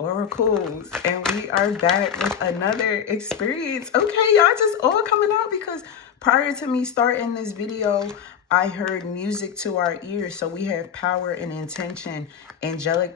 Oracles, and we are back with another experience. Okay, y'all just all coming out because prior to me starting this video, I heard music to our ears. So we have power and intention, angelic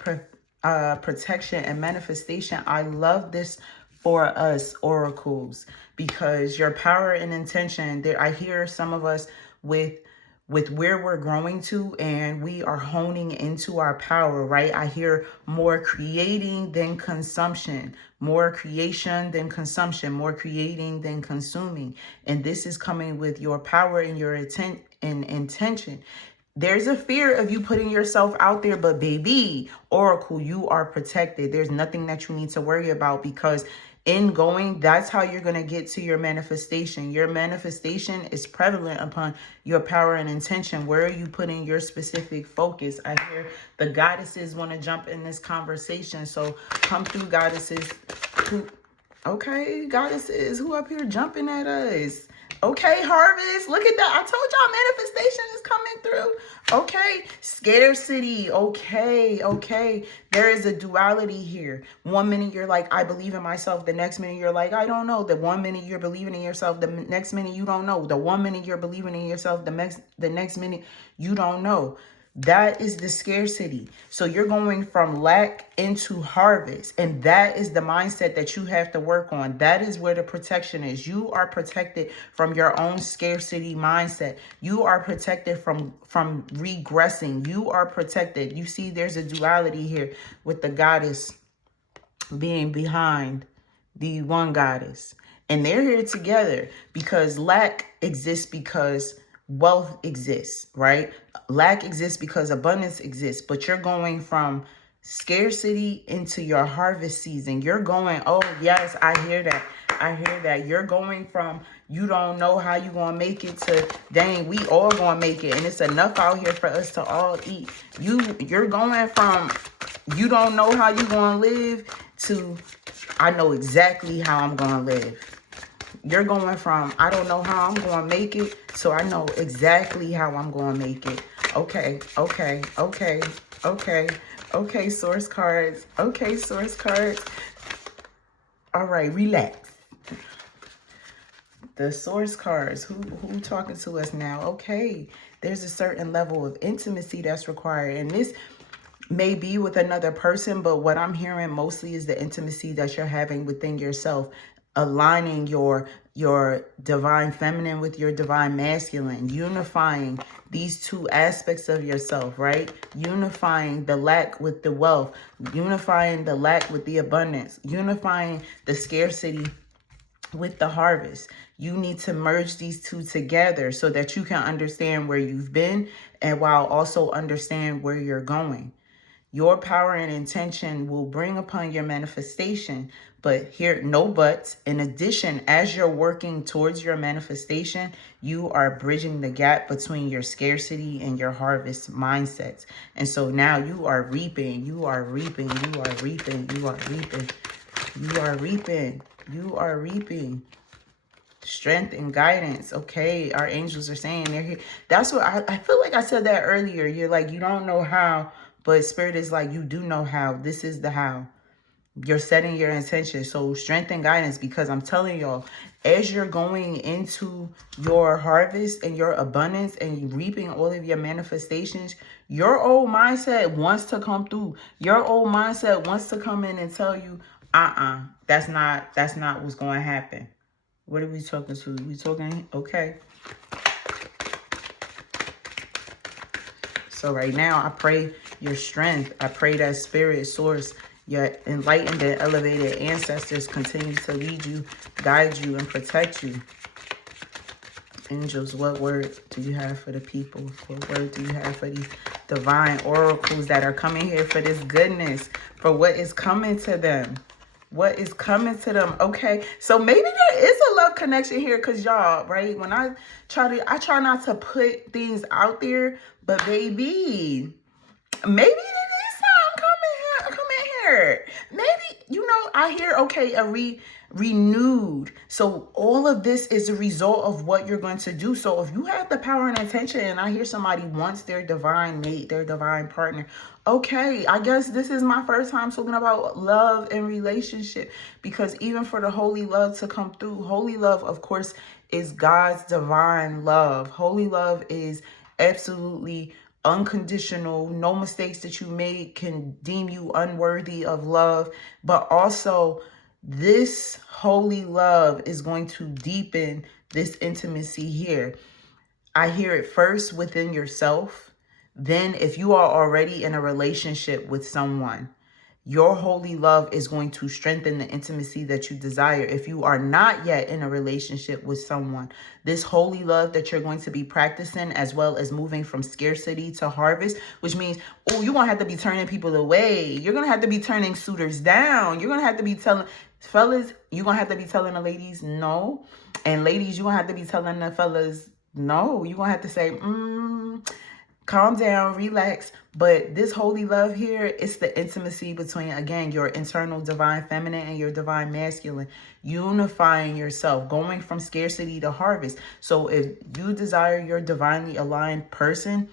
protection and manifestation. I love this for us oracles because your power and intention there. I hear some of us with where we're growing to, and we are honing into our power, right? I hear more creating than consumption, more creation than consumption, more creating than consuming. And this is coming with your power and your intent and intention. There's a fear of you putting yourself out there, but baby, Oracle, you are protected. There's nothing that you need to worry about because in going, that's how you're going to get to your manifestation. Your manifestation is prevalent upon your power and intention. Where are you putting your specific focus? I hear the goddesses want to jump in this conversation. So come through, goddesses. Okay, goddesses, who up here jumping at us? Okay, harvest, look at that. I told y'all manifestation is coming through. Okay, scarcity. Okay. There is a duality here. 1 minute you're like, I believe in myself. The next minute you're like, I don't know. The 1 minute you're believing in yourself. The next minute you don't know. The 1 minute you're believing in yourself. The next minute you don't know. That is the scarcity. So you're going from lack into harvest. And that is the mindset that you have to work on. That is where the protection is. You are protected from your own scarcity mindset. You are protected from regressing. You are protected. You see, there's a duality here with the goddess being behind the one goddess. And they're here together because lack exists because wealth exists, right? Lack exists because abundance exists, but you're going from scarcity into your harvest season. You're going, oh yes, I hear that. You're going from you don't know how you're going to make it to dang, we all going to make it. And it's enough out here for us to all eat. You're going from you don't know how you're going to live to I know exactly how I'm going to live. You're going from, I don't know how I'm going to make it, so I know exactly how I'm going to make it. Okay, source cards. Okay, source cards. All right, relax. The source cards, who talking to us now? Okay, there's a certain level of intimacy that's required. And this may be with another person, but what I'm hearing mostly is the intimacy that you're having within yourself. Aligning your divine feminine with your divine masculine, unifying these two aspects of yourself, right? Unifying the lack with the wealth, unifying the lack with the abundance, unifying the scarcity with the harvest. You need to merge these two together so that you can understand where you've been and while also understand where you're going. Your power and intention will bring upon your manifestation, but here, no buts. In addition, as you're working towards your manifestation, you are bridging the gap between your scarcity and your harvest mindsets. And so now you are reaping, you are reaping, you are reaping, you are reaping, you are reaping, you are reaping. Strength and guidance. Okay, our angels are saying they're here. That's what I feel like I said that earlier. You're like, you don't know how, but Spirit is like, you do know how. This is the how. You're setting your intention. So strength and guidance, because I'm telling y'all, as you're going into your harvest and your abundance and reaping all of your manifestations, your old mindset wants to come through. Your old mindset wants to come in and tell you, that's not what's going to happen. What are we talking to? We talking, okay. So right now, I pray your strength. I pray that spirit source, your enlightened and elevated ancestors continue to lead you, guide you, and protect you. Angels, what word do you have for the people? What word do you have for these divine oracles that are coming here for this goodness, for what is coming to them? What is coming to them? Okay, so maybe there is a love connection here because y'all, right? When I try not to put things out there, but baby, maybe it is something coming here. Maybe, you know, I hear, okay, renewed. So all of this is a result of what you're going to do. So if you have the power and attention, and I hear somebody wants their divine mate, their divine partner, okay, I guess this is my first time talking about love and relationship, because even for the holy love to come through, holy love, of course, is God's divine love. Holy love is absolutely unconditional. No mistakes that you made can deem you unworthy of love. But also, this holy love is going to deepen this intimacy here. I hear it first within yourself. Then if you are already in a relationship with someone, your holy love is going to strengthen the intimacy that you desire. If you are not yet in a relationship with someone, this holy love that you're going to be practicing, as well as moving from scarcity to harvest, which means, oh, you're going to have to be turning people away. You're going to have to be turning suitors down. You're going to have to be telling fellas, you're going to have to be telling the ladies no. And ladies, you're going to have to be telling the fellas no. You're going to have to say, calm down, relax. But this holy love here, it's the intimacy between, again, your internal divine feminine and your divine masculine, unifying yourself, going from scarcity to harvest. So if you desire your divinely aligned person,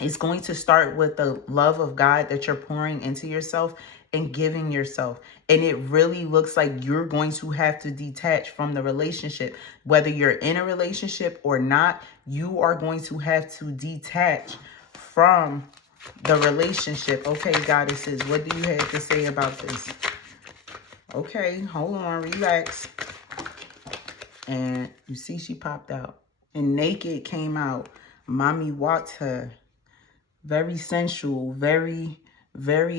it's going to start with the love of God that you're pouring into yourself and giving yourself. And it really looks like you're going to have to detach from the relationship. Whether you're in a relationship or not, you are going to have to detach from the relationship. Okay, goddesses, what do you have to say about this? Okay, hold on, relax. And you see she popped out. And naked came out. Mommy walked her. Very sensual, very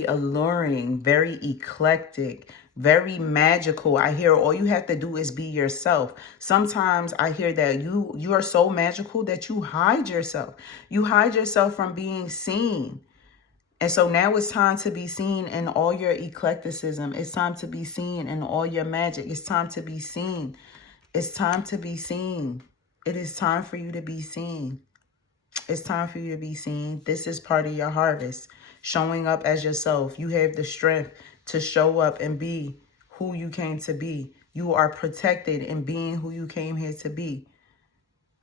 alluring, very eclectic, very magical. I hear all you have to do is be yourself. Sometimes I hear that you are so magical that you hide yourself. You hide yourself from being seen. And so now it's time to be seen in all your eclecticism. It's time to be seen in all your magic. It's time to be seen. It's time to be seen. It is time for you to be seen. It's time for you to be seen. This is part of your harvest. Showing up as yourself. You have the strength to show up and be who you came to be. You are protected in being who you came here to be.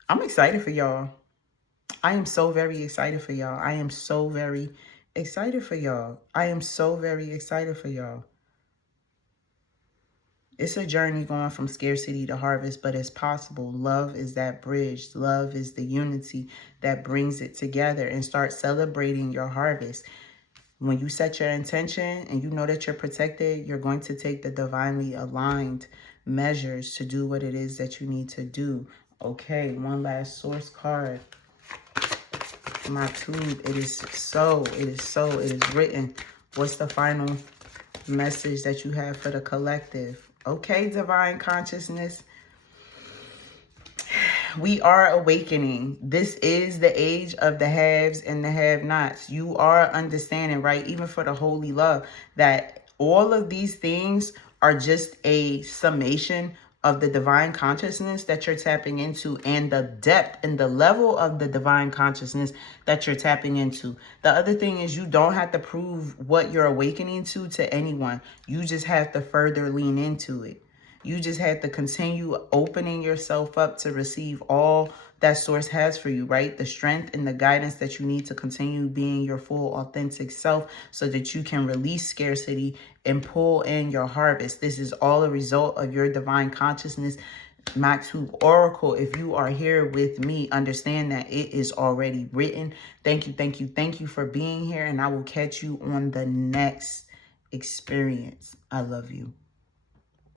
I'm excited for y'all. I am so very excited for y'all. I am so very excited for y'all. I am so very excited for y'all. It's a journey going from scarcity to harvest, but it's possible. Love is that bridge. Love is the unity that brings it together, and start celebrating your harvest. When you set your intention and you know that you're protected, you're going to take the divinely aligned measures to do what it is that you need to do. Okay, one last source card. Maktub, it is so, it is so, it is written. What's the final message that you have for the collective? Okay, divine consciousness. We are awakening. This is the age of the haves and the have-nots. You are understanding, right? Even for the holy love, that all of these things are just a summation of the divine consciousness that you're tapping into, and the depth and the level of the divine consciousness that you're tapping into. The other thing is, you don't have to prove what you're awakening to anyone. You just have to further lean into it. You just have to continue opening yourself up to receive all that source has for you, right? The strength and the guidance that you need to continue being your full authentic self, so that you can release scarcity and pull in your harvest. This is all a result of your divine consciousness. Maktub Oracle, if you are here with me, understand that it is already written. Thank you, thank you, thank you for being here, and I will catch you on the next experience. I love you.